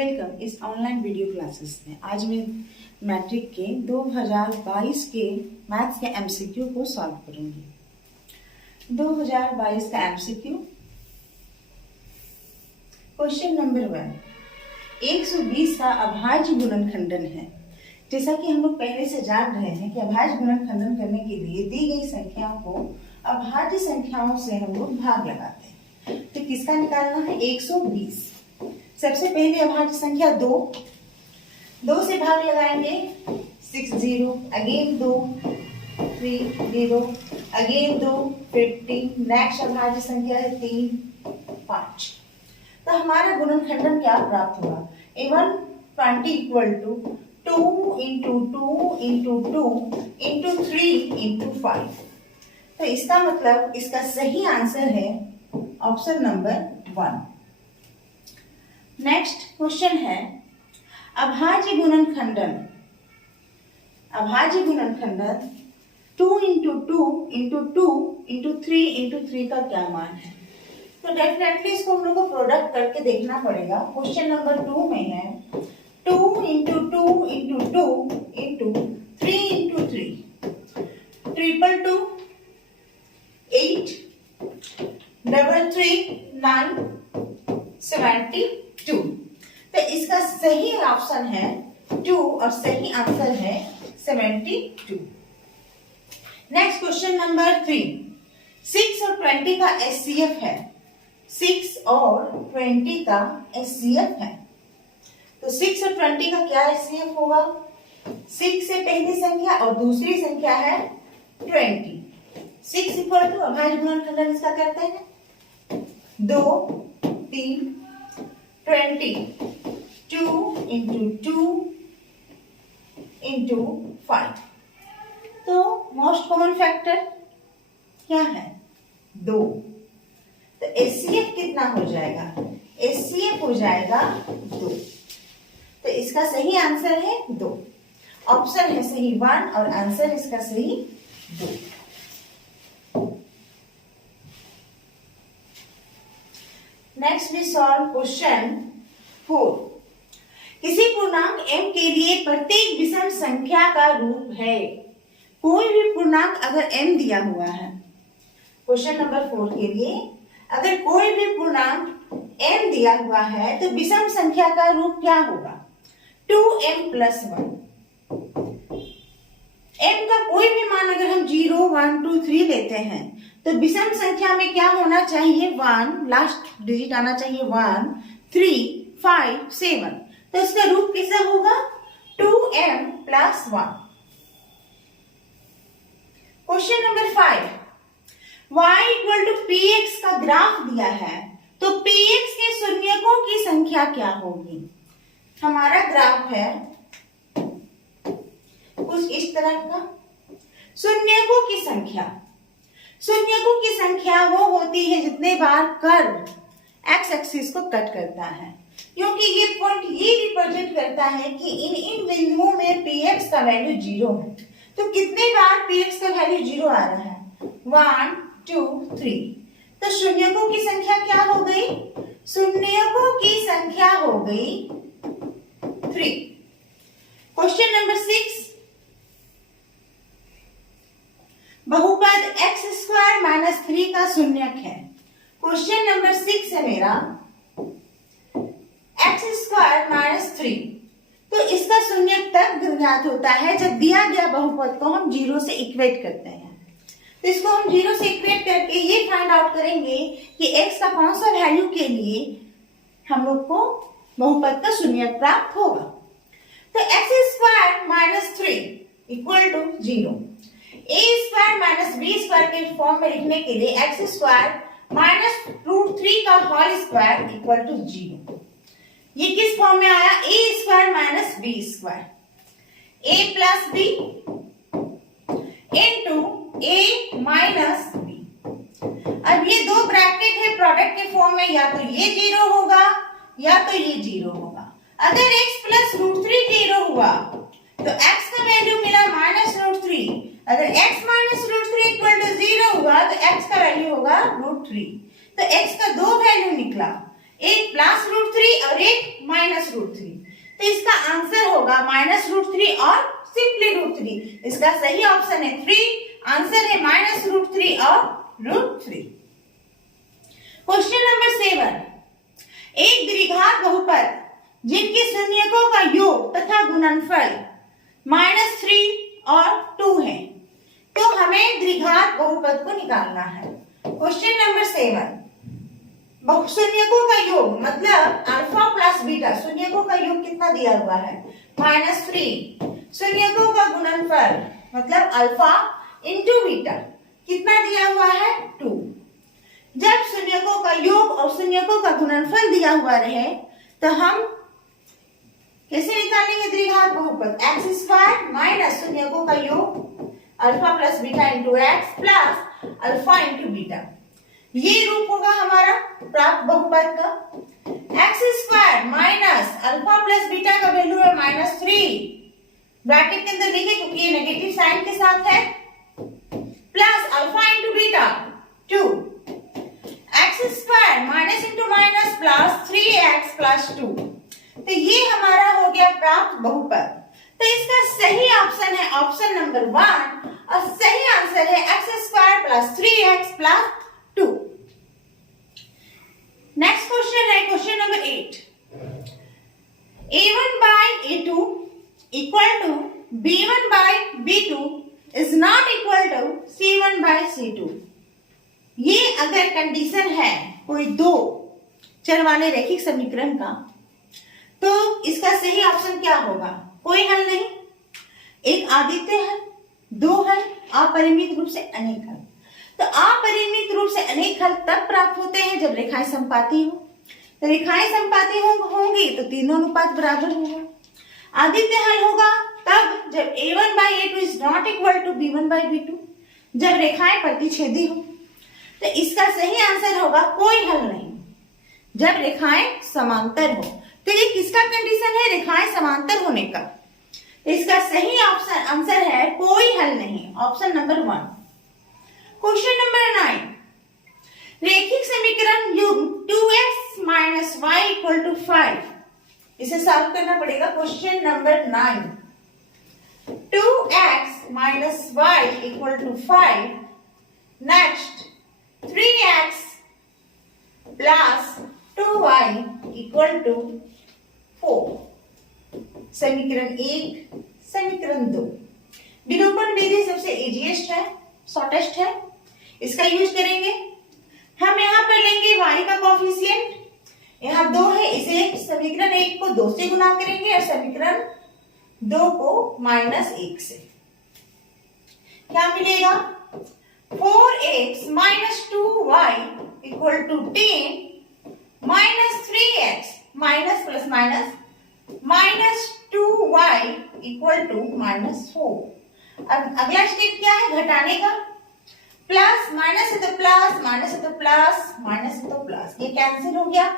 Welcome इस online video classes में। आज मैं मैट्रिक के 2022 के मैथ्स के एमसीक्यू को सॉल्व करूंगी। 2022 का एमसीक्यू क्वेश्चन नंबर 1, 120 का अभाज्य गुणनखंडन है। जैसा कि हम लोग पहले से जान रहे हैं कि अभाज्य गुणनखंडन करने के लिए दी गई संख्याओं को अभाज्य संख्याओं से हम लोग भाग लगाते हैं। तो किसका निकालना है? 120। सबसे पहले अभाज्य संख्या 2 से भाग लगाएंगे 6 0, अगेन 2 3 0, अगेन 2 15। नेक्स्ट अभाज्य संख्या है 3 5। तो हमारा गुणनखंडन क्या प्राप्त हुआ? 120 equal to 2 into 2 into 2 into 3 into 5। तो इसका मतलब इसका सही आंसर है ऑप्शन नंबर 1। नेक्स्ट क्वेश्चन है अभाज्य गुणनखंडन। अभाज्य गुणनखंडन 2 इंटू 2 इंटू 2 इंटू 3 इंटू 3 का क्या मान है? तो डेफिनेटली इसको हम लोग को प्रोडक्ट करके देखना पड़ेगा। क्वेश्चन नंबर 2 में है 2 into 2 into 2 into 3 into 3 triple 2 8 double 3 9 72। तो इसका सही ऑप्शन है 2 और सही आंसर है 72। नेक्स्ट क्वेश्चन नंबर 3, 6 और 20 का एचसीएफ है। 6 और 20 का एचसीएफ है। तो 6 और 20 का क्या एचसीएफ होगा? 6 से पहली संख्या और दूसरी संख्या है 20। 6 इक्वल टू अभाज्य गुणनखंडन इसका करते हैं 2 3 20 2 इंटू 2 इंटू 5। तो मोस्ट कॉमन फैक्टर क्या है? 2। तो एचसीएफ कितना हो जाएगा? एचसीएफ हो जाएगा 2। तो इसका सही आंसर है 2। ऑप्शन है सही 1 और आंसर इसका सही 2। Next we solve question 4। किसी पूर्णांक m के लिए प्रत्येक विषम संख्या का रूप है। कोई भी पूर्णांक अगर m दिया हुआ है, क्वेश्चन नंबर 4 के लिए अगर कोई भी पूर्णांक m दिया हुआ है तो विषम संख्या का रूप क्या होगा? 2m + 1। m का कोई भी मान अगर हम 0 1 2 3 लेते हैं तो विषम संख्या में क्या होना चाहिए? 1, लास्ट डिजिट आना चाहिए 1 3 5 7। तो इसका रूप कैसा होगा? 2m + 1। Question number 5, y = px का ग्राफ दिया है तो px के शून्यकों की संख्या क्या होगी? हमारा ग्राफ है कुछ इस तरह का। शून्यकों की संख्या, शून्यकों की संख्या वो होती है जितने बार कर्व एक्स एक्सिस को कट करता है, क्योंकि ये पॉइंट ये रिप्रेजेंट करता है कि इन बिंदुओं में px का वैल्यू 0 है। तो कितने बार px का वैल्यू 0 आ रहा है? 1 2 3। तो शून्यकों की संख्या क्या हो गई? शून्यकों की संख्या हो गई 3। क्वेश्चन नंबर 6, बहुपद x² - 3 का शून्यक है। क्वेश्चन नंबर 6 है मेरा x² - 3। तो इसका शून्यक तब ज्ञात होता है जब दिया गया बहुपद को हम 0 से इक्वेट करते हैं। तो इसको हम 0 से इक्वेट करके ये फाइंड आउट करेंगे कि x का कौन सा वैल्यू के लिए हम लोग को बहुपद का शून्यक प्राप्त होगा। तो x² - 3 = 0। a² - b² के फॉर्म में लिखने के लिए x² - √3 का होल स्क्वायर = 0। ये किस फॉर्म में आया? a² - b², a + b into a - b। अब ये दो ब्रैकेट है प्रोडक्ट के फॉर्म में, या तो ये 0 होगा या तो ये 0 होगा। अगर x + √3 0 हुआ तो x का वैल्यू मिला -√3। अगर x - √3 = 0 हुआ तो x का वैल्यू होगा √3। तो x का दो वैल्यू निकला, एक +√3 और एक -√3। तो इसका आंसर होगा -√3 और सिंपली √3। इसका सही ऑप्शन है 3। आंसर है -√3 और √3। क्वेश्चन नंबर 7, एक द्विघात बहुपद जिनके शून्यकों का योग तथा गुणनफल -3 और 2 है, तो हमें द्विघात बहुपद को निकालना है। क्वेश्चन नंबर 7, शून्यकों का योग मतलब अल्फा प्लस बीटा, शून्यकों का योग कितना दिया हुआ है -3। शून्यकों का गुणनफल मतलब अल्फा इंटू बीटा कितना दिया हुआ है 2। जब शून्यकों का योग और शून्यकों का गुणनफल दिया हुआ रहे तो हम कैसे निकालेंगे द्विघात बहुपद? x² माइनस शून्यकों का योग alpha plus beta into x plus alpha into beta, ये रूप होगा हमारा प्राप्त बहुपद का। x² minus alpha plus beta का वैल्यू है -3, ब्रैकेट के अंदर लिखे क्योंकि ये नेगेटिव साइन के साथ है, plus alpha into beta 2, x² minus into minus plus 3x plus 2। तो ये हमारा हो गया प्राप्त बहुपद। तो इसका सही ऑप्शन है ऑप्शन नंबर 1 और सही आंसर है x² plus 3x plus 2। Next question है question number 8, a1 by a2 equal to b1 by b2 is not equal to c1 by c2। ये अगर कंडीशन है कोई दो चर वाले रैखिक समीकरण का, तो इसका सही ऑप्शन क्या होगा? कोई हल नहीं, एक आदित्य हल, दो हल, अपरिमित रूप से अनेक हल। तो अपरिमित रूप से अनेक हल तब प्राप्त होते हैं जब रेखाएं समपाती हो। तो रेखाएं समपाती होंगी तो तीनों अनुपात बराबर होगा। आदित्य हल होगा तब जब a1 by a2 is not equal to b1 by b2, जब रेखाएं प्रतिच्छेदी हो। तो इसका सही आंसर होगा कोई हल नहीं, जब रेखाएं समांतर हो। तो ये किसका कंडीशन है? रेखाएं समांतर होने का। तो इसका सही ऑप्शन आंसर है कोई हल नहीं, ऑप्शन नंबर 1। क्वेश्चन नंबर 9, रेखिक समीकरण युग्म 2x minus y equal to 5, इसे सॉल्व करना पड़ेगा। Question number 9, 2x minus y equal to 5, next 3x plus 2y equal to 4। समीकरण 1, समीकरण 2। विलोपन विधि सबसे इजीएस्ट है, शॉर्टेस्ट है, इसका यूज करेंगे। हम यहाँ पर लेंगे y का कोफिशिएंट, यहाँ 2 है, इसे समीकरण 1 को 2 से गुना करेंगे और समीकरण 2 को -1 से। क्या मिलेगा? 4x minus 2y equal to 10 minus 3x minus plus minus -2y equal to -4। अब अगला स्टेप क्या है? घटाने का। प्लस माइनस है तो प्लस, माइनस है तो प्लस, माइनस है तो प्लस, ये कैंसिल हो गया।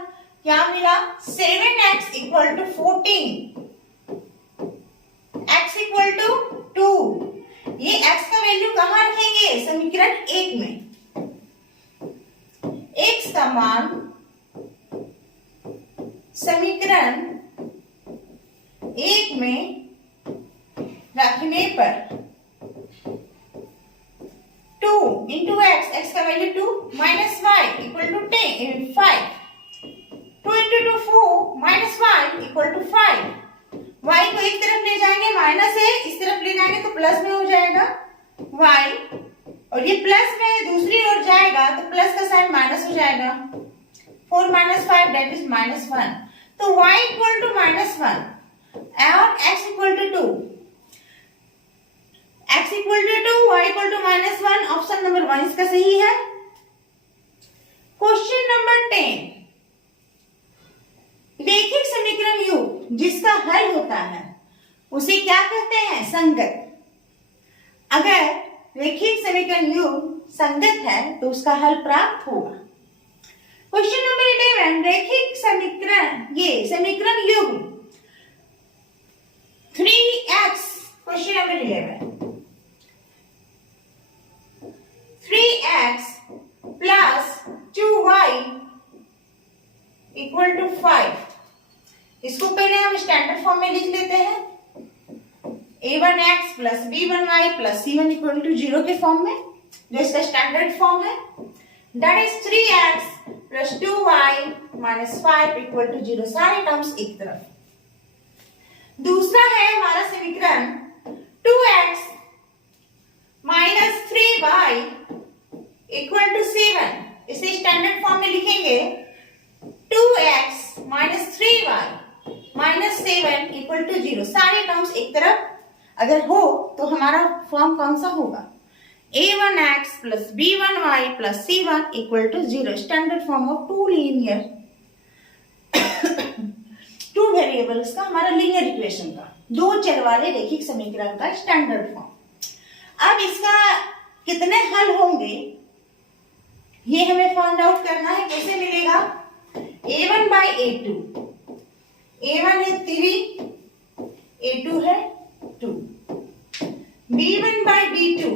क्या मिला? 7x equal to 14, x equal to 2। ये x का वैल्यू कहाँ रखेंगे? समीकरण 1 में। x का मान समीकरण 1 में रखने पर 2 इंटू x का value 2 minus y equal to 5, 2 into 2 4 minus y equal to 5। y को एक तरफ ले जाएंगे, माइनस है, इस तरफ ले जाएंगे तो प्लस में हो जाएगा y, और ये प्लस में दूसरी ओर जाएगा तो प्लस का साइन माइनस हो जाएगा। 4 माइनस 5 दैट इज -1। तो y इक्वल टू -1 और x equal to 2, x equal to 2, y equal to -1, option number 1 इसका सही है। क्वेश्चन नंबर 10, रेखिक समीकरण युग्म जिसका हल होता है उसे क्या कहते हैं? संगत। अगर रेखिक समीकरण युग्म संगत है तो उसका हल प्राप्त होगा। क्वेश्चन नंबर 11, रेखिक समीकरण समीकरण युग्म 3x, question number 11, 3x plus 2y equal में लिख लेते हैं, a1x plus b1y plus c1 equal to 0 के फॉर्म में, जो इसका स्टैंडर्ड फॉर्म है। That is 3x plus 2y minus 5 equal to 0, सारे टर्म्स एक तरफ। दूसरा है हमारा समीकरण 2x minus 3y equal to 7, इसे स्टैंडर्ड फॉर्म में लिखेंगे 2x minus 3y minus 7 equal to 0, सारे टर्म्स एक तरफ अगर हो तो हमारा फॉर्म कौन सा होगा, a1x plus b1y plus c1 equal to 0, standard form of two variables का, हमारा लीनियर इक्वेशन का, दो चर वाले रैखिक समीकरण का स्टैंडर्ड फॉर्म। अब इसका कितने हल होंगे ये हमें फाइंड आउट करना है। कैसे मिलेगा, a1 बाई a2, a1 है 3, a2 है 2, b1 बाई b2,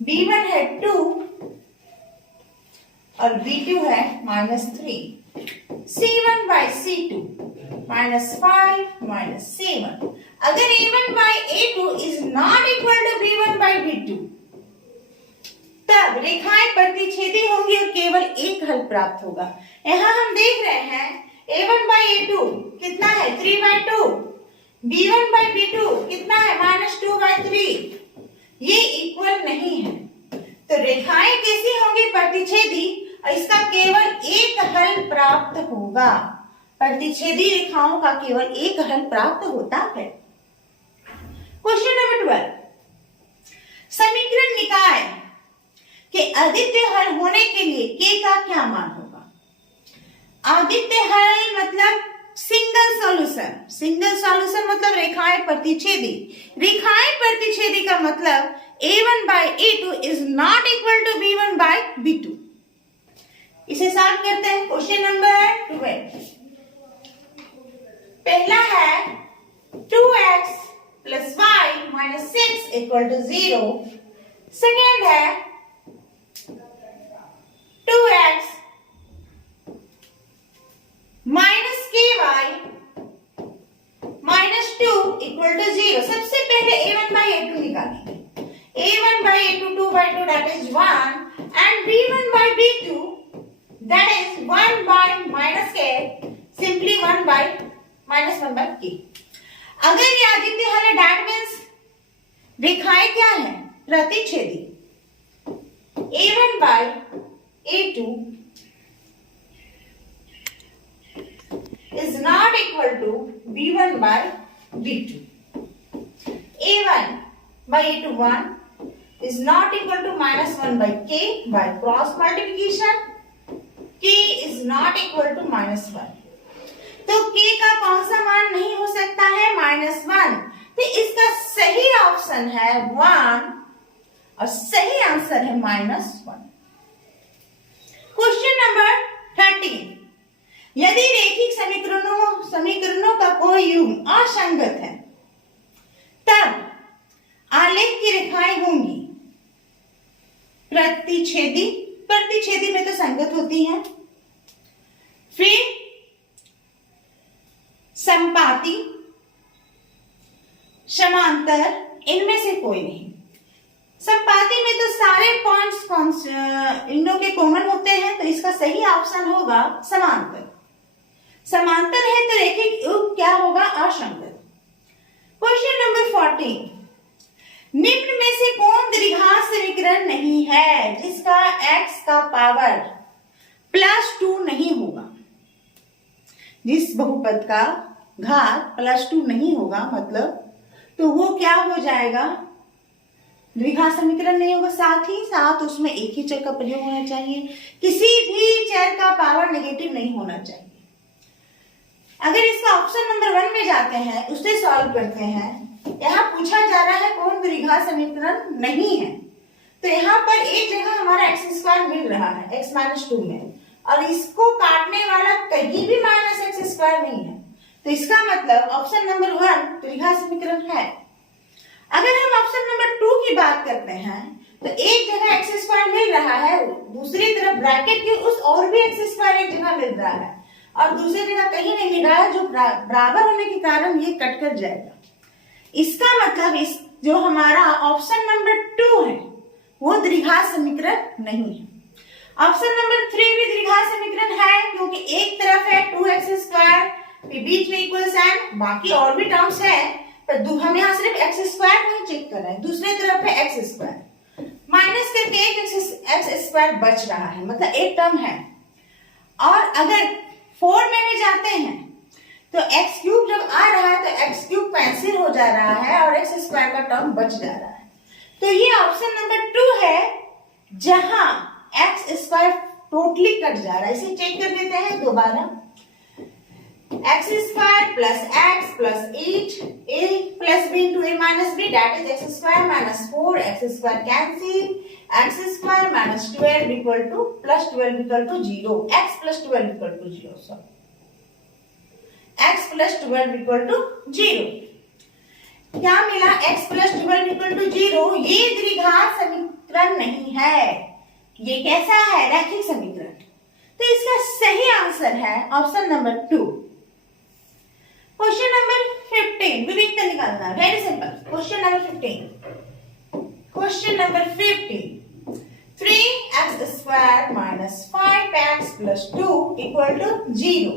b1 है 2 और b2 है minus 3, c1 by c2 minus 5 minus 7। अगर a1 by a2 is not equal to b1 by b2, तब रेखाएं प्रतिच्छेदी होंगी और केवल एक हल प्राप्त होगा। यहां हम देख रहे हैं a1 बाई a2 कितना है 3 बाई 2, b1 बाई b2 कितना है माइनस 2 बाई 3, ये इक्वल नहीं है। तो रेखाएं कैसी होंगी, प्रतिच्छेदी, और इसका केवल एक हल प्राप्त होगा। प्रतिच्छेदी रेखाओं का केवल एक हल प्राप्त होता है। क्वेश्चन नंबर 12, समीकरण निकाय के अद्वितीय हल होने के लिए k का क्या मान होगा। अद्वितीय हल मतलब सिंगल सॉल्यूशन, सिंगल सॉल्यूशन मतलब रेखाएं प्रतिच्छेदी, रेखाएं प्रतिच्छेदी का मतलब a1 by a2 is not equal to b1 by b2। इसे सॉल्व करते हैं। क्वेश्चन नंबर 12, पहला है 2x plus y minus 6 equal to 0, second है 2x minus ky minus 2 equal to 0। सबसे पहले a1 बाई a2 निकालेंगे, a1 by a2 2 by 2 that is 1 and b1 by b2 that is 1 by minus k, simply 1 by minus 1 by k। अगर ये अद्वितीय हल है that means रेखाएं क्या है, प्रतिच्छेदी। a1 by a2 is not equal to b1 by b2. a1 by a2 1 is not equal to minus 1 by k by cross multiplication. k is not equal to minus 1. तो k का कौन सा मान नहीं हो सकता है, माइनस 1। तो इसका सही ऑप्शन है 1 और सही आंसर है माइनस 1। क्वेश्चन नंबर 13, यदि रैखिक समीकरणों का कोई युग्म असंगत है तब आलेख की रेखाएं होंगी प्रतिच्छेदी, प्रतिच्छेदी में तो संगत होती हैं, फिर संपाती, समांतर, इनमें से कोई नहीं। संपाती में तो सारे पॉइंट्स इनों के कॉमन होते हैं, तो इसका सही ऑप्शन होगा समांतर। समांतर है तो रैखिक युग्म क्या होगा, असंगत। क्वेश्चन नंबर 14, निम्न में से कौन द्विघात समीकरण नहीं है जिसका x का पावर +2 नहीं होगा। जिस बहुपद का घात +2 नहीं होगा मतलब तो वो क्या हो जाएगा, द्विघात समीकरण नहीं होगा। साथ ही साथ उसमें एक ही चर का प्रयोग होना चाहिए, किसी भी चर का पावर नेगेटिव नहीं होना चाहिए। अगर इसका ऑप्शन नंबर 1 में जाते हैं, उसे सॉल्व करते हैं, यहाँ पूछा जा रहा है कौन द्विघात समीकरण नहीं है, तो यहाँ पर एक जगह हमारा x² मिल रहा है x-2 में, और इसको काटने वाला कहीं भी -x² नहीं है, तो इसका मतलब ऑप्शन नंबर 1 द्विघात समीकरण है। अगर हम ऑप्शन नंबर 2 की बात करते हैं तो एक जगह x² मिल रहा है, दूसरी तरफ ब्रैकेट के उस और भी x² एक जगह मिल रहा है, और दूसरी जगह कहीं नहीं मिल रहा है, जो बराबर होने के कारण ये कट कर जाएगा। इसका मतलब इस जो हमारा ऑप्शन नंबर 2 है वो द्विघात समीकरण नहीं है। ऑप्शन नंबर 3 भी द्विघात समीकरण है, क्योंकि एक तरफ है 2x², फिर बीच में इक्वल साइन, बाकी और भी टर्म्स है, पर हम यहाँ सिर्फ x² नहीं चेक कर रहे हैं, दूसरे तरफ है x², माइनस करके एक x² बच रहा है, मतलब एक टर्म है। और अगर 4 में भी जाते हैं तो x³ जब आ रहा है तो x³ कैंसिल हो जा रहा है और x² का टर्म बच जा रहा है। तो ये ऑप्शन नंबर 2 है जहां x² टोटली कट जा रहा है। इसे चेक कर देते हैं दोबारा। x² plus x plus 8a plus b into a minus b, that is x² minus 4, x² cancel, x² minus 12 equal to plus 12 equal to 0, x plus 12 equal to 0, sorry, x plus 12 equal to 0। क्या मिला? x plus 12 equal to 0। ये द्विघात समीकरण नहीं है, ये कैसा है? रैखिक समीकरण। तो इसका सही आंसर है ऑप्शन नंबर 2। क्वेश्चन नंबर 15 विविधता निकालना, very simple. Question number 15, question number 15, 3x² minus 5x plus 2 equal to 0।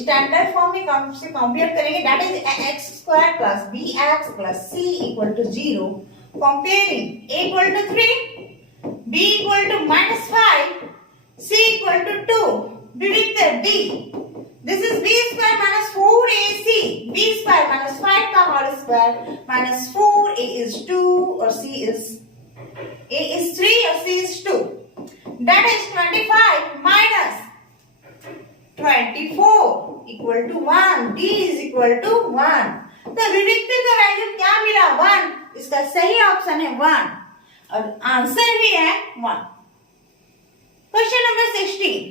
Standard form में से कंपेयर करेंगे, that is x² plus bx plus c equal to 0। Comparing a equal to 3, b equal to -5, c equal to 2, विविधता d, this is b² minus 4ac, b² minus 5 का whole square minus 4a is 2 और c is a is 3 और c is 2, that is 25 minus 24 equal to 1, d is equal to 1। तो विविधता का value क्या मिला? 1। इसका सही ऑप्शन है 1 और आंसर भी है 1। Question number 16,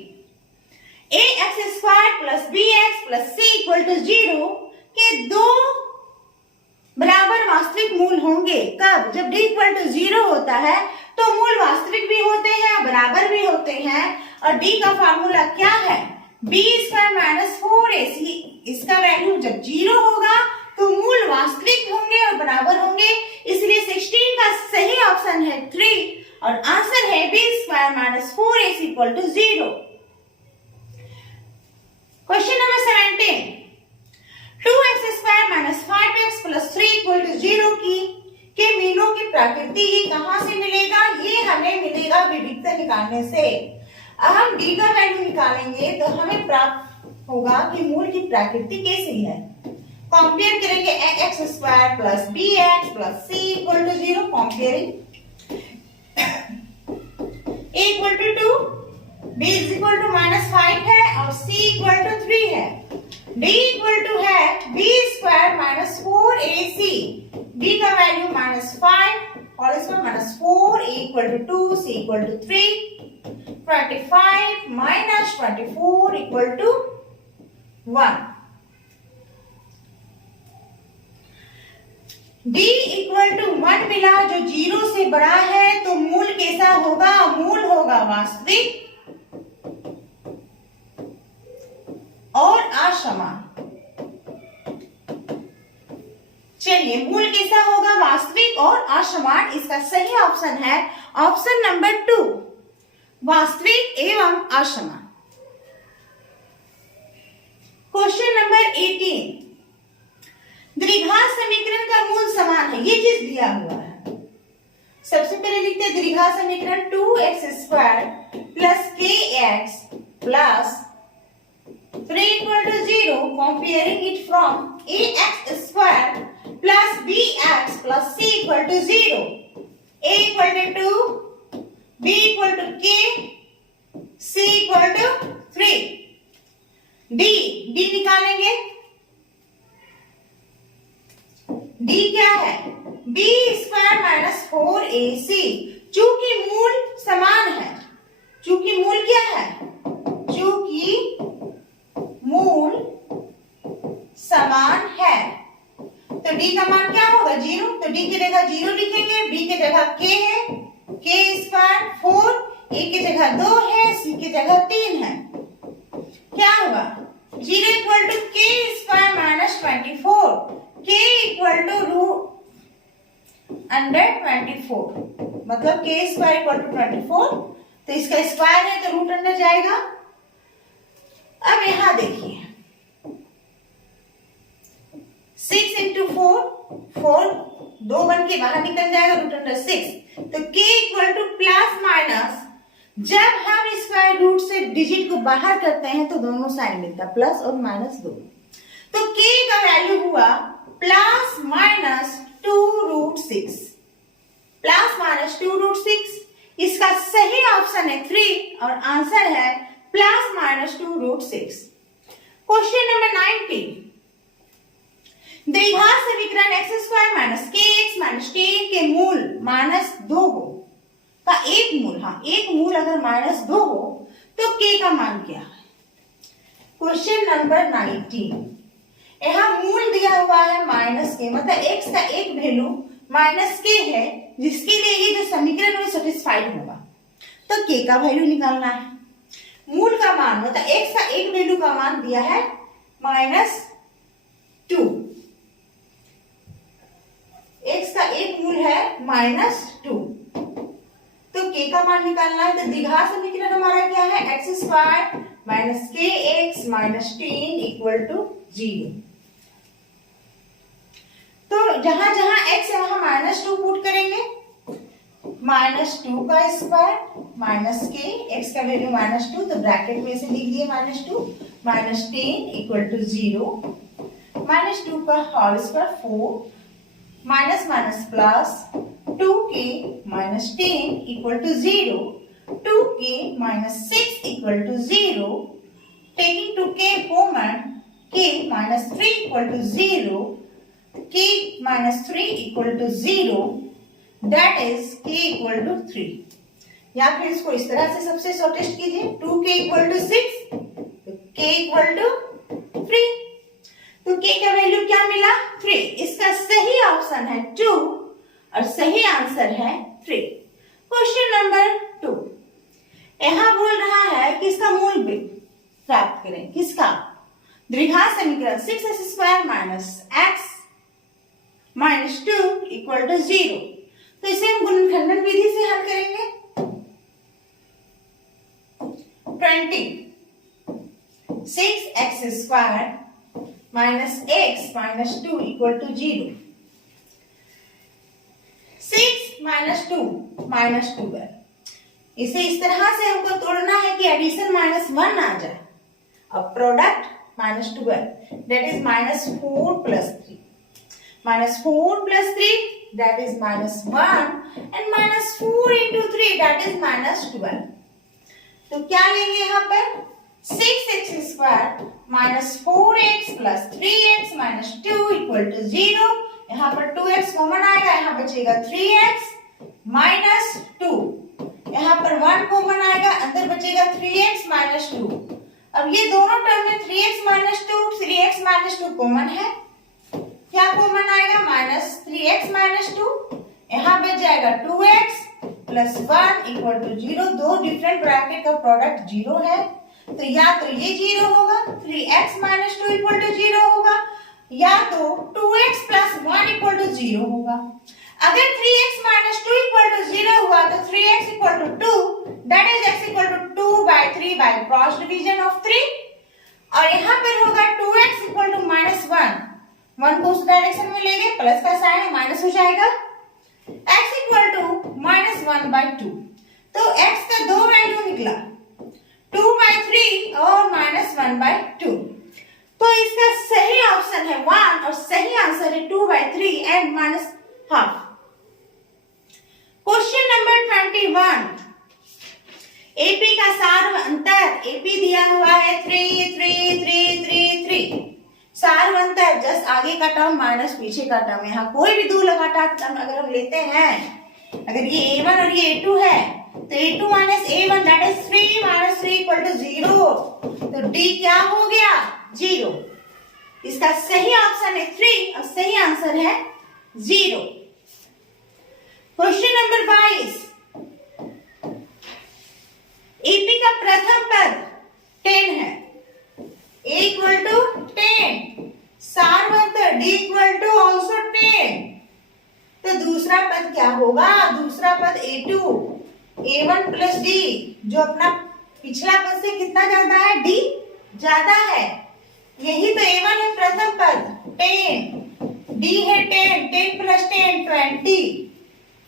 ax² plus bx plus c equal to 0 के दो बराबर वास्तविक मूल होंगे। कब? जब d equal to 0 होता है तो मूल वास्तविक भी होते हैं, बराबर भी होते हैं। और d का फार्मूला क्या है? b² minus 4ac। इसका वैल्यू जब 0 होगा तो मूल वास्तविक होंगे और बराबर होंगे, इसलिए 16 का सही ऑप्शन है 3 और आंसर है b² minus 4ac equal to 0। Question number 17, 2x² minus 5x plus 3 equal to 0 के मीलों की प्रकृति कहां से मिलेगा? ये हमें मिलेगा विविधता निकालने से। अब हम d का वैल्यू निकालेंगे तो हमें प्राप्त होगा कि मूल की प्रकृति कैसी है। कंपेयर करेंगे x² plus bx plus c equal to 0, comparing a equal to 2, b is equal to -5 है और c equal to 3 है, d equal to है b² minus 4ac, d का वैल्यू -5 और इसका -4, a equal to 2, c equal to 3, 25 minus 24 equal to 1। d equal to 1 मिला, जो 0 से बड़ा है तो मूल कैसा होगा? मूल होगा वास्तविक और असमान। चलिए, मूल कैसा होगा? वास्तविक और असमान। इसका सही ऑप्शन है ऑप्शन नंबर 2, वास्तविक एवं असमान। क्वेश्चन नंबर 18, द्विघात समीकरण का मूल समान है, ये चीज दिया हुआ है। सबसे पहले लिखते हैं द्विघात समीकरण 2x² plus kx plus 3 equal to 0, comparing it from ax² plus bx plus c equal to 0, a equal to 2, b equal to k, c equal to 3, d निकालेंगे। d क्या है? b² minus 4ac। चूंकि मूल समान है, चूंकि मूल क्या है? चूंकि मूल समान है तो d का मान क्या होगा? 0। तो d की जगह 0 लिखेंगे, b की जगह k है, k² 4, a की जगह 2 है, c की जगह 3 है। क्या होगा? k स्क्वायर इक्वल टू 24, तो इसका स्क्वायर है तो रूट अंडर जाएगा। अब यहां देखिए 6 इंटू 4 दो बन के बाहर निकल जाएगा, रूट अंडर 6, तो k equal two plus minus, जब हम स्क्वायर रूट से डिजिट को बाहर करते हैं तो दोनों साइड मिलता है, प्लस और माइनस दो, तो k का वैल्यू हुआ प्लस माइनस 2√6, प्लस माइनस 2√6। इसका सही ऑप्शन है 3 और आंसर है प्लस माइनस 2√6। क्वेश्चन नंबर 19, द्विघात समीकरण x square minus kx minus 10 के मूल -2 हो का एक मूल, हाँ एक मूल अगर -2 हो तो k का मान क्या है। क्वेश्चन नंबर 19, यहाँ मूल दिया हुआ है -k, मतलब x का एक वैल्यू -k है जिसके लिए ये जो समीकरण में सेटिस्फाइड होगा, तो k का वैल्यू निकालना है। मूल का मान मतलब x का एक वैल्यू का मान दिया है -2, x का एक मूल है -2, तो k का मान निकालना है। तो द्विघात समीकरण हमारा क्या है, x square minus kx minus 10 equal to 0। तो जहां जहां x है वहां -2 पुट करेंगे, -2 का स्क्वायर माइनस k, x का वैल्यू -2 तो ब्रैकेट में से लिख दिए -2 माइनस 10 इक्वल टू 0, -2 का whole square 4 minus minus plus 2k minus 10 equal to 0, 2k minus 6 equal to 0, taking 2k common, k minus 3 equal to 0, k minus 3 equal to 0, that is k equal to 3। या फिर इसको इस तरह से सबसे shortest कीजिए, 2k equal to 6, तो k equal to 3, तो k का वैल्यू क्या मिला 3। इसका सही ऑप्शन है 2 और सही आंसर है 3। क्वेश्चन नंबर 2, यहां बोल रहा है कि इसका मूल प्राप्त करें, किसका, द्विघात समीकरण 6x square minus x minus 2 equal to 0, तो इसे हम गुणनखंडन विधि से हल करेंगे। 20 6x square minus x minus 2 equal to 0, 6 minus 2 है, इसे इस तरह से हमको तोड़ना है कि एडिशन -1 आ जाए और product -12, that is -4 plus 3, -4 plus 3 that is -1 and -4 into 3 that is -12। तो क्या लेंगे यहाँ पर 6x square minus 4x plus 3x minus 2 equal to 0, यहाँ पर 2x कॉमन आएगा, यहाँ बचेगा 3x माइनस 2, यहाँ पर 1 कॉमन आएगा, अंदर बचेगा 3x माइनस 2। अब ये दोनों टर्म में 3x minus 2 3x minus 2 common है, क्या कॉमन आएगा -3x माइनस 2, यहाँ बच जाएगा 2x प्लस 1 इक्वल टू 0। दो डिफरेंट ब्रैकेट का प्रोडक्ट 0 है, तो या तो ये 0 होगा, 3x माइनस 2 इक्वल टू 0 होगा, या तो 2x प्लस 1 इक्वल टू 0 होगा। अगर 3x माइनस 2 इक्वल टू 0 हुआ तो 3x equal to 2, that is x equal to 2/3 by cross division of 3, और यहाँ पर होगा 2x इक्वल टू -1, 1 को उस डायरेक्शन में लेंगे, प्लस का साइन माइनस हो जाएगा, x इक्वल टू -1/2, तो x का दो वैल्यू निकला 2/3 और -1/2, तो इसका सही ऑप्शन है 1 और सही आंसर है 2/3 एंड -1/2। क्वेश्चन नंबर 21, एपी का सार अंतर, एपी दिया हुआ है 3 3 3 3 3, सार अंतर जस्ट आगे का टर्म माइनस पीछे का टर्म, यहाँ कोई भी दो लगातार टर्म अगर हम लेते हैं, अगर ये a1 और ये a2 है तो a2 minus a1 that is 3 minus 3 equal to 0, तो d क्या हो गया 0। इसका सही ऑप्शन है 3 और सही आंसर है 0। क्वेश्चन नंबर 22, एपी का प्रथम पद 10 है, a इक्वल टू 10, सारवंतर d इक्वल टू ऑल्सो 10, तो दूसरा पद क्या क्या होगा? दूसरा पद A2 A1 प्लस D, जो अपना पिछला पद से कितना ज्यादा है? D ज्यादा है। यही तो A1 है प्रथम पद 10, D है 10, 10 प्लस 10 20,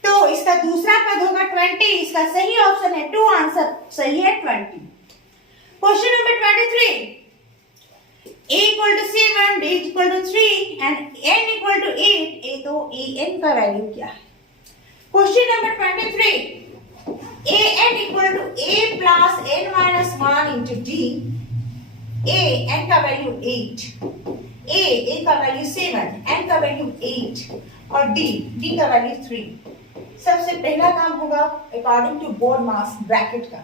तो इसका दूसरा पद होगा 20। इसका सही ऑप्शन है 2, आंसर सही है 20। Question number 23, A equal to 7, D equal to 3 and N equal to 8, तो An का वैल्यू क्या है? Question number 23, An equal to A plus N minus 1 into D, N का वैल्यू 8, A का वैल्यू 7, N का value 8 और D का value 3। सबसे पहला काम होगा according to BODMAS bracket का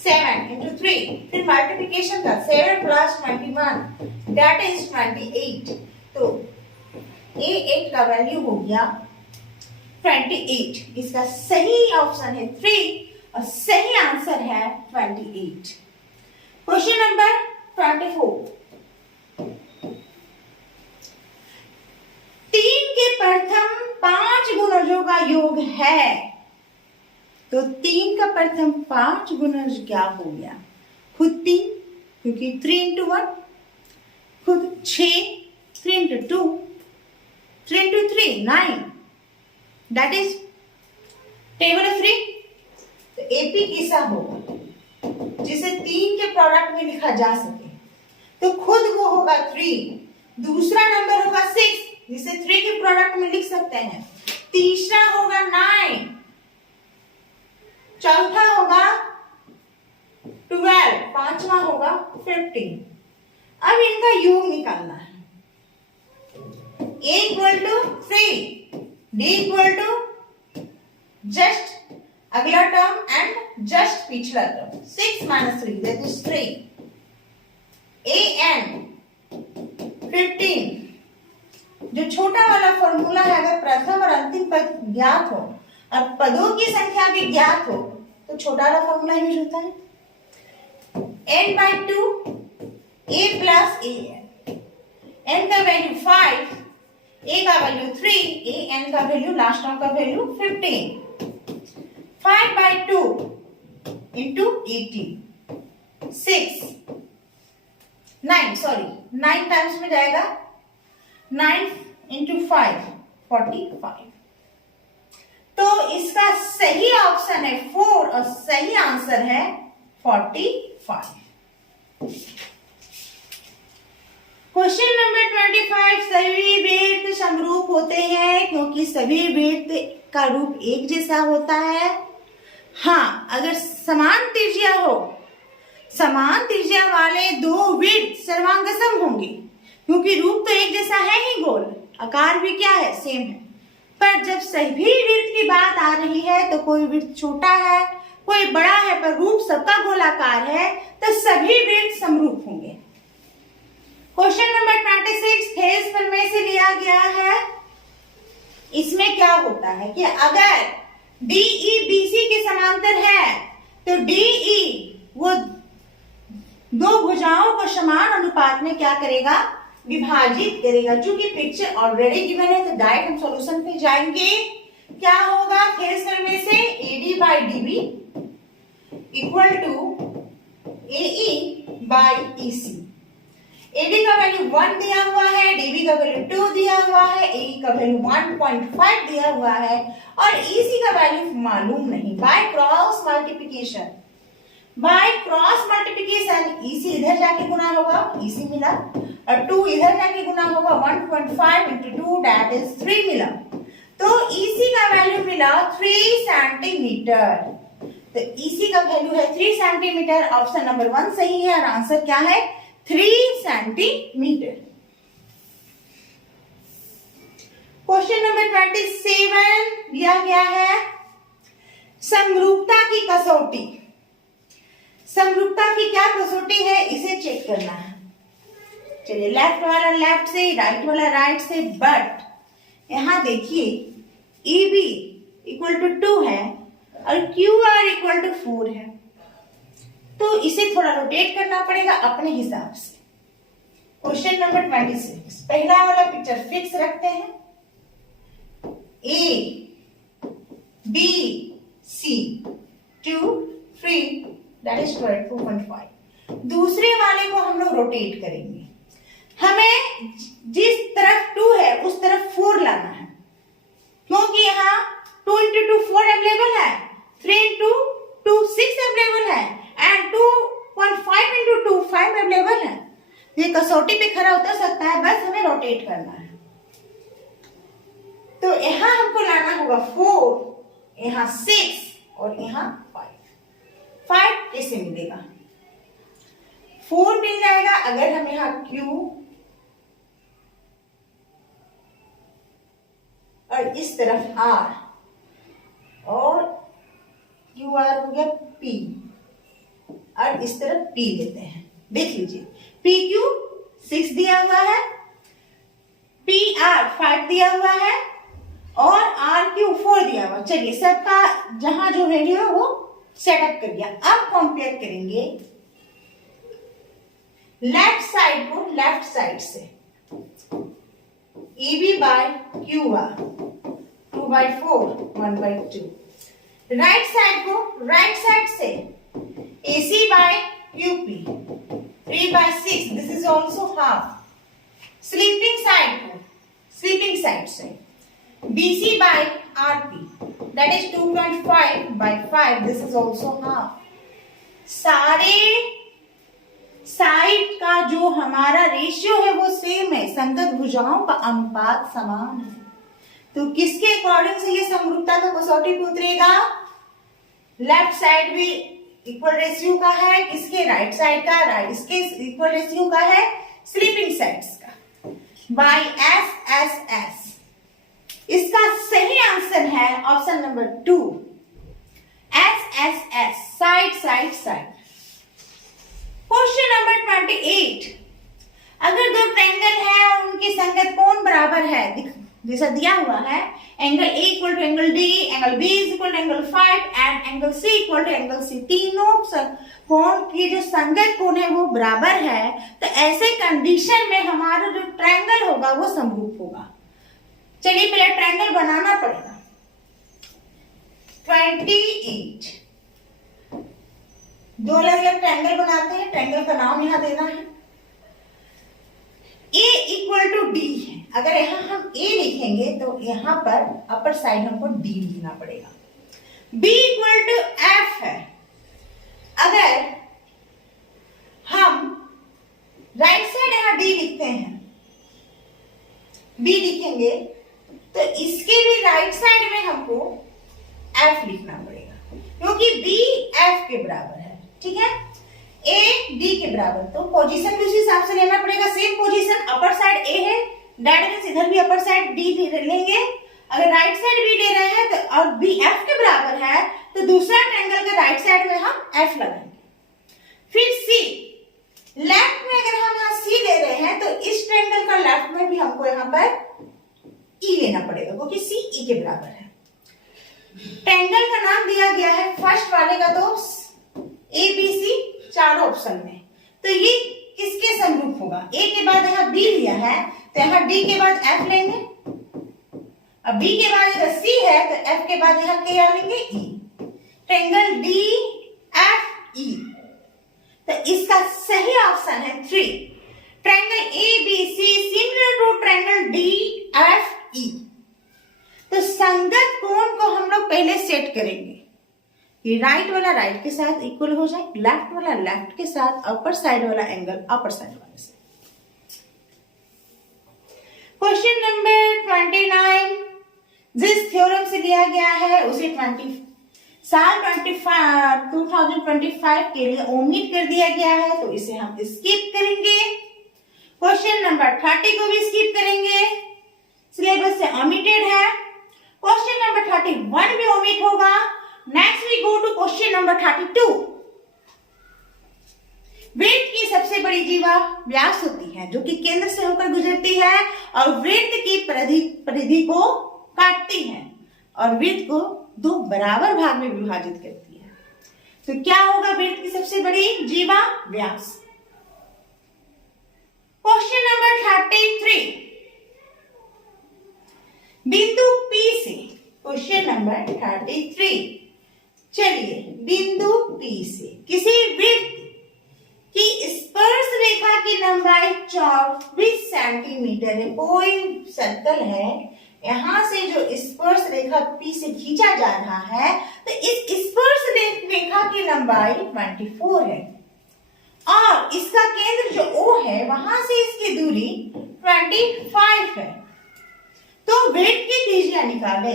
7 into 3, फिर मल्टीप्लिकेशन का 7 plus 21 that is 28, तो A8 का वैल्यू हो गया 28। इसका सही ऑप्शन है 3 और सही आंसर है 28। क्वेश्चन नंबर 24, 3 के प्रथम 5 गुणजों का योग है, तो 3 का प्रथम 5 गुणज क्या हो गया? खुद 3, क्योंकि 3 into 1, खुद 6, 3 into 2, 3 into 3 9, that is table of 3। तो AP कैसा होगा जिसे 3 के प्रोडक्ट में लिखा जा सके? तो खुद वो होगा 3, दूसरा नंबर होगा 6 जिसे 3 के प्रोडक्ट में लिख सकते हैं, तीसरा होगा 9, चौथा होगा 12, पांचवा होगा 15। अब इनका योग निकालना है। A equal to 3, D equal to just अगला टर्म एंड जस्ट पिछला term, 6 minus 3 that is 3, An 15। जो छोटा वाला फॉर्मूला है, अगर प्रथम और अंतिम पद ज्ञात हो और पदों की संख्या भी ज्ञात हो तो छोटा वाला फॉर्मूला यूज होता है n/2 A plus An, n का वैल्यू 5, A का वैल्यू 3, An का वैल्यू लास्ट टर्म का वैल्यू 15, 5/2 into 18, 9 टाइम्स में जाएगा, 9 into 5 45। तो इसका सही ऑप्शन है 4 और सही आंसर है 45। क्वेश्चन नंबर 25, सभी वृत्त समरूप होते हैं क्योंकि सभी वृत्त का रूप एक जैसा होता है। हाँ, अगर समान त्रिज्या हो, समान त्रिज्या वाले दो वृत्त सर्वांगसम होंगे क्योंकि रूप तो एक जैसा है ही, गोल आकार भी क्या है? सेम है। पर जब सभी वृत्त की बात आ रही है तो कोई वृत्त छोटा है, कोई बड़ा है, पर रूप सबका गोलाकार है, तो सभी वृत्त समरूप होंगे। क्वेश्चन नंबर 26 थेल्स प्रमेय से लिया गया है। इसमें क्या होता है कि अगर DE BC के समांतर है तो DE वो दो भुजाओं को समान अनुपात में क्या करेगा? विभाजित करेगा। चूंकि पिक्चर ऑलरेडी गिवन है तो डायरेक्ट हम सॉल्यूशन पे जाएंगे। क्या होगा? थेल्स प्रमेय से AD by DB equal to AE by EC। AD का वैल्यू 1 दिया हुआ है, DB का वैल्यू 2 दिया हुआ है, AE का वैल्यू 1.5 दिया हुआ है और EC का वैल्यू मालूम नहीं। बाय क्रॉस मल्टीप्लिकेशन, EC इधर जाके गुना होगा, EC मिला, और 2 इधर जाके गुना होगा, 1.5 into 2 that is 3 मिला। तो EC का वैल्यू मिला 3 सेंटीमीटर। तो EC का वैल्यू है 3 सेंटीमीटर। ऑप्शन नंबर 1 सही है और आंसर क्या है? 3 सेंटीमीटर। क्वेश्चन नंबर 27 दिया गया है समरूपता की कसौटी। समरूपता की क्या कसौटी है, इसे चेक करना है। चलिए, लेफ्ट वाला लेफ्ट से, राइट वाला राइट से, बट यहां देखिए EB इक्वल टू 2 है और QR इक्वल टू 4 है, तो इसे थोड़ा रोटेट करना पड़ेगा अपने हिसाब से। क्वेश्चन नंबर 26, पहला वाला पिक्चर फिक्स रखते हैं। A B C 2 3 that is 2.5। दूसरे वाले को हम लोग रोटेट करेंगे। हमें जिस तरफ 2 है उस तरफ 4 लाना है, क्योंकि यहाँ 2 into 2 4 अवेलेबल है, 3 into 2 6 अवेलेबल है एंड 2.5 into 2 5 अवेलेबल है। ये कसौटी पे खरा उतर सकता है, बस हमें रोटेट करना है। तो यहाँ हमको लाना होगा 4, यहाँ 6 और यहाँ 5। 5 कैसे मिलेगा? 4 मिल जाएगा अगर हम यहाँ Q और इस तरफ R और QR हो गया P और इस तरफ P लेते हैं। देख लीजिए PQ 6 दिया हुआ है, PR 5 दिया हुआ है और RQ 4 दिया हुआ। चलिए सबका जहां जो वैल्यू है वो सेटअप कर दिया। अब कंपेयर करेंगे लेफ्ट साइड को लेफ्ट साइड से, EB by QR 2/4 1/2। Right side को राइट साइड से AC by QP 3/6 this is also half. Sleeping side को स्लीपिंग साइड से BC by RP that is 2.5/5 this is also half. सारे side का जो हमारा रेशियो है वो सेम है, संगत भुजाओं का अनुपात समान है। तो किसके अकॉर्डिंग से ये समरूपता का कसौटी पे उतरेगा? लेफ्ट साइड भी इक्वल रेशियो का है, किसके? राइट साइड का, राइट इसके इक्वल रेशियो का है स्लीपिंग साइड्स का, बाय S। इसका सही आंसर है option number 2 S side side side. Question number 28, अगर दो ट्रायंगल है और उनकी संगत कोण बराबर है, जैसा दिया हुआ है, angle A equal to angle D, angle B equal to angle 5 and angle C equal to angle C, तीनों कोण की जो संगत कोण है वो बराबर है, तो ऐसे कंडीशन में हमारा जो ट्रायंगल होगा वो समरूप होगा। चलिए पहले ट्रायंगल बनाना पड़ेगा। 28 दो अलग अलग ट्रायंगल बनाते हैं, ट्रायंगल का नाम यहां देना है। A इक्वल टू D है, अगर यहां हम A लिखेंगे तो यहां पर अपर साइड हमको D लिखना पड़ेगा। B इक्वल टू F है, अगर हम राइट साइड यहां D लिखते हैं, B लिखेंगे तो इसके भी राइट साइड में हमको F लिखना पड़ेगा, क्योंकि B F के बराबर है। ठीक है, A D के बराबर, तो पोजीशन भी उसी हिसाब से लेना पड़ेगा। Same position, upper side A है, डायरेक्ट इधर भी अपर साइड D लेंगे। अगर राइट साइड B ले रहे हैं तो और B F के बराबर है तो दूसरा ट्रायंगल के राइट साइड में हम F लगाएंगे। फिर C, लेफ्ट में अगर हम यहाँ C ले रहे हैं तो इस ट्रायंगल का लेफ्ट में भी हमको यहाँ पर E लेना पड़ेगा, क्योंकि C E के बराबर है। ट्रायंगल का नाम दिया गया है फर्स्ट वाले का तो ABC चारों ऑप्शन में, तो ये किसके समरूप होगा? A के बाद यहाँ B लिया है तो यहाँ D के बाद F लेंगे, अब B के बाद अगर C है तो F के बाद यहाँ क्या लेंगे? E। ट्रायंगल DFE, तो इसका सही ऑप्शन है 3। Triangle ABC similar to triangle DFE। तो संगत कोण को हम लोग पहले सेट करेंगे, ये राइट वाला राइट के साथ इक्वल हो जाए, लेफ्ट वाला लेफ्ट के साथ, अपर साइड वाला एंगल अपर साइड वाले से। क्वेश्चन नंबर 29, जिस थ्योरम से लिया गया है उसे 2025 के लिए ओमिट कर दिया गया है, तो इसे हम स्किप करेंगे। क्वेश्चन नंबर 30 को भी स्किप करेंगे, सिलेबस से ओमिटेड है। क्वेश्चन नंबर 31 भी ओमिट होगा। Next we go to question number 32। वृत्त की सबसे बड़ी जीवा व्यास होती है, जो कि केंद्र से होकर गुजरती है और वृत्त की परिधि को काटती है और वृत्त को दो बराबर भाग में विभाजित करती है। तो क्या होगा वृत्त की सबसे बड़ी जीवा? व्यास। क्वेश्चन नंबर 33, बिंदु P से क्वेश्चन नंबर 33। चलिए बिंदु P से किसी वृत्त की स्पर्श रेखा की लंबाई 24 सेंटीमीटर है। कोई सर्कल है, यहाँ से जो स्पर्श रेखा P से खींचा जा रहा है, तो इस स्पर्श रेखा की लंबाई 24 है और इसका केंद्र जो O है वहां से इसकी दूरी 25 है। तो वृत्त की त्रिज्या निकाले।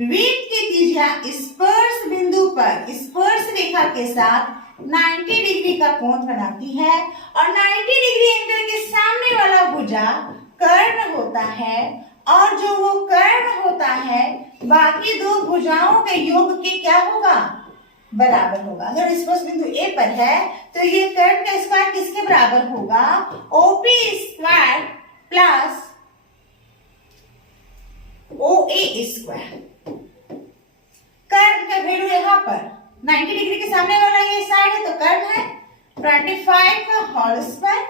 वृत्त की त्रिज्या स्पर्श बिंदु पर स्पर्श रेखा के साथ 90 डिग्री का कोण बनाती है और 90 डिग्री एंगल के सामने वाला भुजा कर्ण होता है और जो वो कर्ण होता है बाकी दो भुजाओं के योग के क्या होगा, बराबर होगा। अगर स्पर्श बिंदु ए पर है तो ये कर्ण का स्क्वायर किसके बराबर होगा, ओपी स्क्वायर प्लस ओए स्क्वायर। कर्ण का वैल्यू यहाँ पर 90 डिग्री के सामने वाला ये साइड है तो कर्ण है 25 का होल स्क्वायर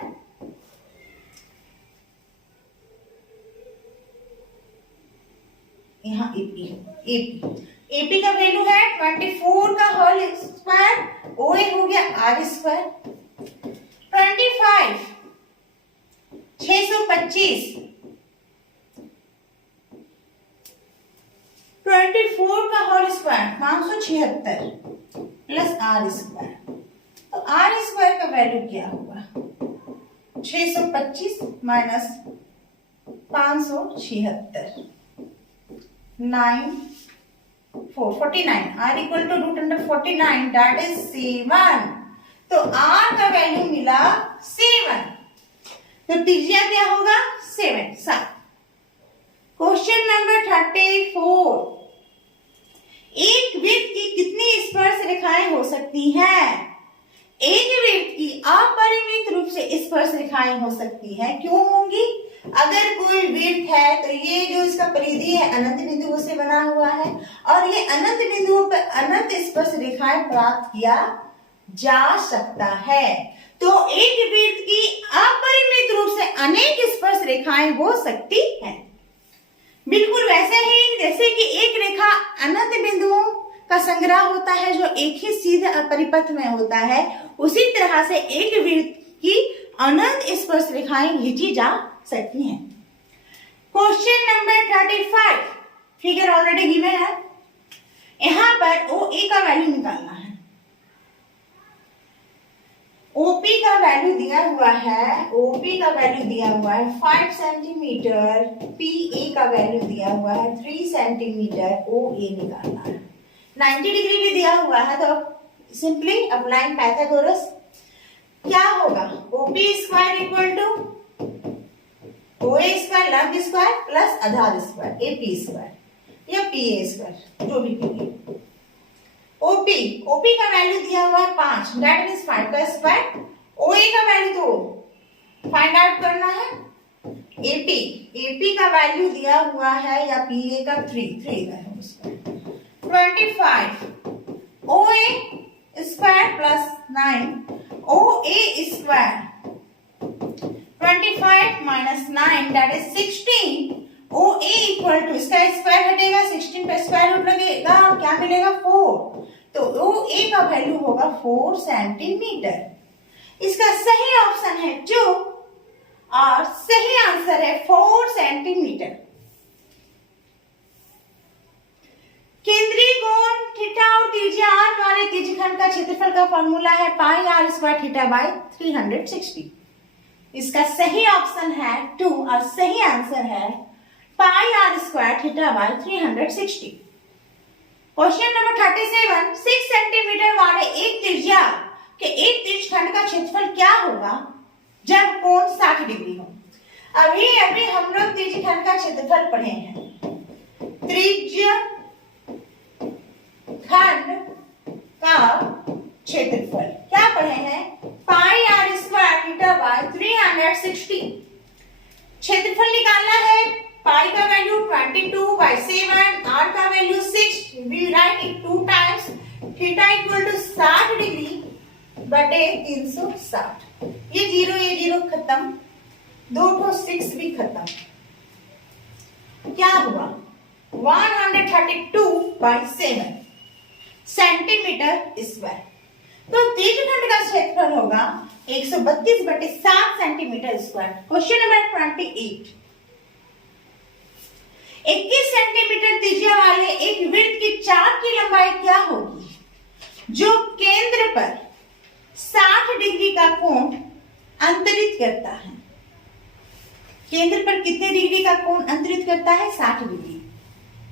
यहाँ एपी का वैल्यू है 24 का होल स्क्वायर, ओए हो गया आर स्क्वायर 25 625 24 का whole square 576 plus R square. तो आर स्क्वायर का वैल्यू क्या होगा, 625 minus 576 49 r equal to √49 that is 7। तो r का वैल्यू मिला 7, तो त्रिज्या क्या होगा 7। Question number 34। एक वृत्त की कितनी स्पर्श रेखाएं हो सकती हैं? एक वृत्त की अपरिमित रूप से स्पर्श रेखाएं हो सकती हैं। क्यों होंगी? अगर कोई वृत्त है तो ये जो इसका परिधि है अनंत बिंदुओं से बना हुआ है और ये अनंत बिंदुओं पर अनंत स्पर्श रेखाएं प्राप्त किया जा सकता है। तो एक वृत्त की अपरिमित रूप से अनेक स्पर्श रेखाएं हो सकती हैं। बिल्कुल वैसे ही जैसे कि एक रेखा अनंत बिंदुओं का संग्रह होता है जो एक ही सीधे परिपथ में होता है, उसी तरह से एक वृत्त की अनंत स्पर्श रेखाएं खींची जा सकती हैं। Question number 35। Figure already given है। यहां पर ओ ए का वैल्यू निकालना है। ओपी का वैल्यू दिया हुआ है, ओपी का वैल्यू दिया हुआ है 5 सेंटीमीटर, पी ए का वैल्यू दिया हुआ है 3 सेंटीमीटर, ओ ए निकालना है। 90 डिग्री भी दिया हुआ है तो सिंपली अप्लाइंग पाइथागोरस क्या होगा, ओपी स्क्वायर इक्वल टू ओए स्क्वायर लंब स्क्वायर प्लस आधार स्क्वायर एपी स्क्वायर या पीए स्क्वायर जो भी कहिए। ओपी का वैल्यू दिया हुआ है 5 दैट मींस 5 का स्क्वायर। ओए का वैल्यू तो फाइंड आउट करना है। एपी का वैल्यू दिया हुआ है या पीए का 3 का है उसका 25 ओए square plus 9 OA square 25 minus 9 that is 16। OA equal to इसका स्क्वायर हटेगा 16 पे स्क्वायर रूट लगेगा क्या मिलेगा 4। तो OA का वैल्यू होगा 4 सेंटीमीटर। इसका सही ऑप्शन है जो और सही आंसर है 4 सेंटीमीटर। केंद्रीय कोण थीटा और त्रिज्या r वाले त्रिज्यखंड का क्षेत्रफल का फॉर्मूला है पाई r स्क्वायर थीटा बाय 360। इसका सही ऑप्शन है 2 और सही आंसर है पाई r square theta by 360। Question number 37। 6 centimetre वाले एक त्रिज्या के एक त्रिज्यखंड का क्षेत्रफल क्या होगा जब कोण 60 डिग्री हो? अभी हम लोग त्रिज्यखंड का क्षेत्रफल पढ़े हैं। त्रिज्यखंड का क्षेत्रफल क्या पढ़े हैं, pi r square theta by 360। क्षेत्रफल निकालना है, पाई का वैल्यू 22/7, r का value 6, we write it 2 times, theta equal to 60 degree बटे 360। ये जीरो खत्म, 2 को 6 भी खत्म। क्या हुआ 132/7 सेंटीमीटर स्क्वायर। तो त्रिज्यखंड का क्षेत्रफल होगा 132/7 centimetre square. Question number 28। 21 centimetre त्रिज्या वाले एक वृत्त की चाप की लंबाई क्या होगी जो केंद्र पर 60 डिग्री का कोण अंतरित करता है? केंद्र पर कितने डिग्री का कोण अंतरित करता है? 60 डिग्री।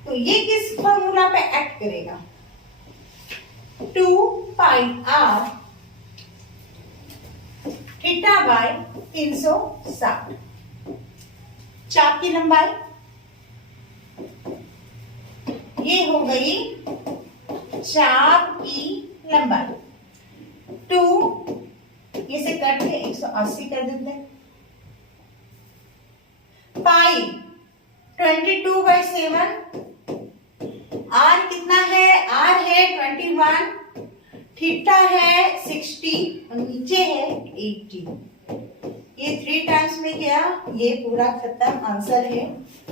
तो ये किस फॉर्मूला पे एक्ट करेगा? 2πr theta by 360। चाप की लंबाई ये हो गई चाप की लंबाई। 2 ये से कट के 180 कर देते हैं। पाई 22/7। आर कितना है? आर है 21, थीटा है 60 और नीचे है 80। ये 3 टाइम्स में गया, ये पूरा खत्म। आंसर है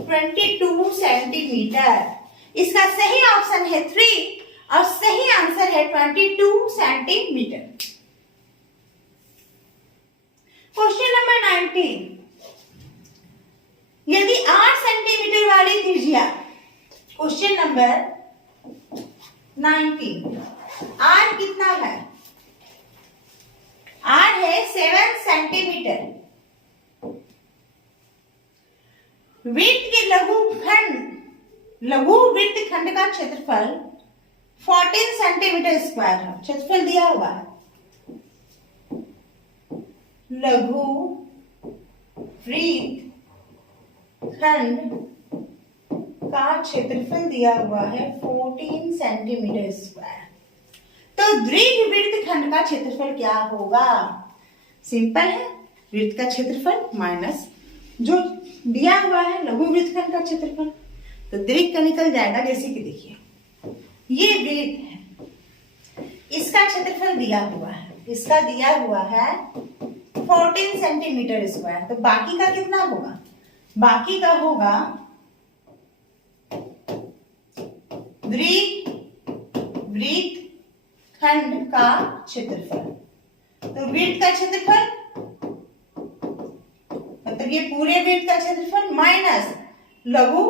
22 सेंटीमीटर। इसका सही ऑप्शन है 3 और सही आंसर है 22 सेंटीमीटर। Question number 19। यदि 8 सेंटीमीटर वाली त्रिज्या, क्वेश्चन नंबर 19, आर कितना है? आर है 7 सेंटीमीटर। वृत्त के लघु वृत्त खंड का क्षेत्रफल 14 सेंटीमीटर स्क्वायर है। क्षेत्रफल दिया हुआ है। लघु वृत्त खंड का क्षेत्रफल दिया हुआ है 14 सेंटीमीटर स्क्वायर। तो दीर्घ वृत्त खंड का क्षेत्रफल क्या होगा? सिंपल है, वृत्त का क्षेत्रफल माइनस जो दिया हुआ है लघु वृत्त खंड का क्षेत्रफल। तो दीर्घ का निकल जाएगा। जैसे कि देखिए ये वृत्त है, इसका क्षेत्रफल दिया हुआ है, इसका दिया हुआ है 14 सेंटीमीटर स्क्वायर। तो बाकी का कितना होगा? बाकी का होगा दीर्घ वृत्त खंड का क्षेत्रफल। तो वृत्त का क्षेत्रफल मतलब ये पूरे वृत्त का क्षेत्रफल माइनस लघु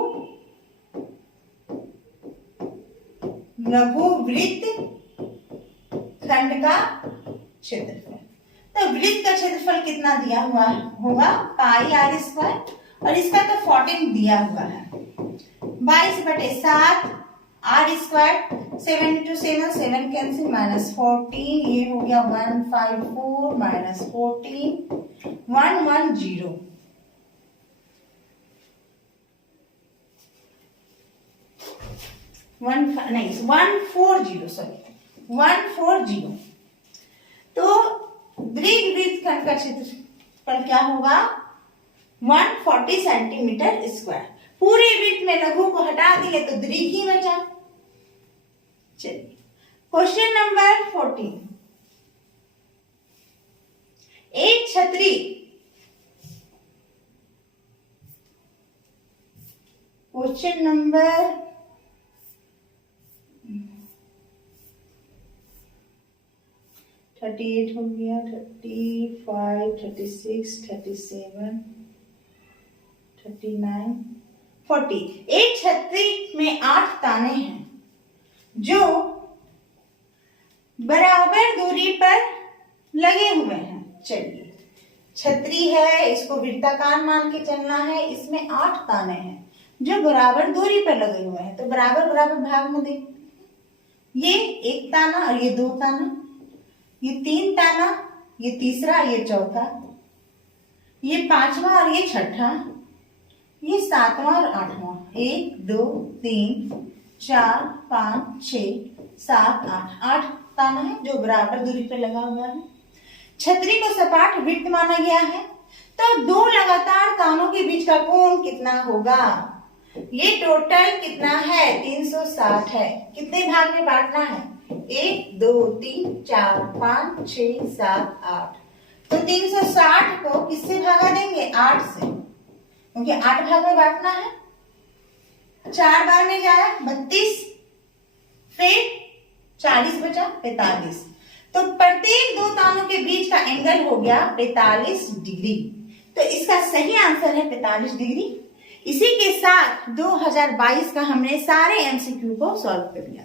वृत्त खंड का क्षेत्रफल। तो वृत्त का क्षेत्रफल कितना दिया हुआ होगा? पाई आर स्क्वायर और इसका तो 14 दिया हुआ है। 22/7 आर स्क्वायर। 7 × 7 7 cancel minus 14। ये हो गया 154 माइनस 14 110। नहीं 140 सॉरी 140। तो दीर्घ वृत्त खंड का क्षेत्रफल क्या होगा? 140 सेंटीमीटर स्क्वायर। पूरे वृत्त में लघु को हटा दिए तो दीर्घ ही बचा। चलिए क्वेश्चन नंबर 14। एक छतरी क्वेश्चन नंबर 38 हो गया, 35, 36, 37, 39, 40। एक छतरी में 8 ताने हैं जो बराबर दूरी पर लगे हुए हैं। चलिए छतरी है, इसको वृत्ताकार मान के चलना है। इसमें 8 ताने हैं जो बराबर दूरी पर लगे हुए हैं। तो बराबर बराबर भाग में देख, ये 1 ताना और ये 2 ताना, ये 3 ताना, ये तीसरा, ये चौथा, ये 5वां और ये छठा, ये 7वां और 8वां। 1 2 3 4 5 6 7 8 ताना है जो बराबर दूरी पर लगा हुआ है। छतरी को सपाट वृत्त माना गया है। तो 2 लगातार तानों के बीच का कोण कितना होगा? ये टोटल कितना है? 360 है। कितने भाग में बांटना है? 1 2 3 4 5 6 7 8। तो 360 को किससे भागा देंगे? 8 से, क्योंकि 8 भाग में बांटना है। 4 बार में जाया 32, फिर 40 बचा 45। तो प्रत्येक दो तानों के बीच का एंगल हो गया 45 डिग्री। तो इसका सही आंसर है 45 डिग्री। इसी के साथ 2022 का हमने सारे एमसीक्यू को सॉल्व कर लिया।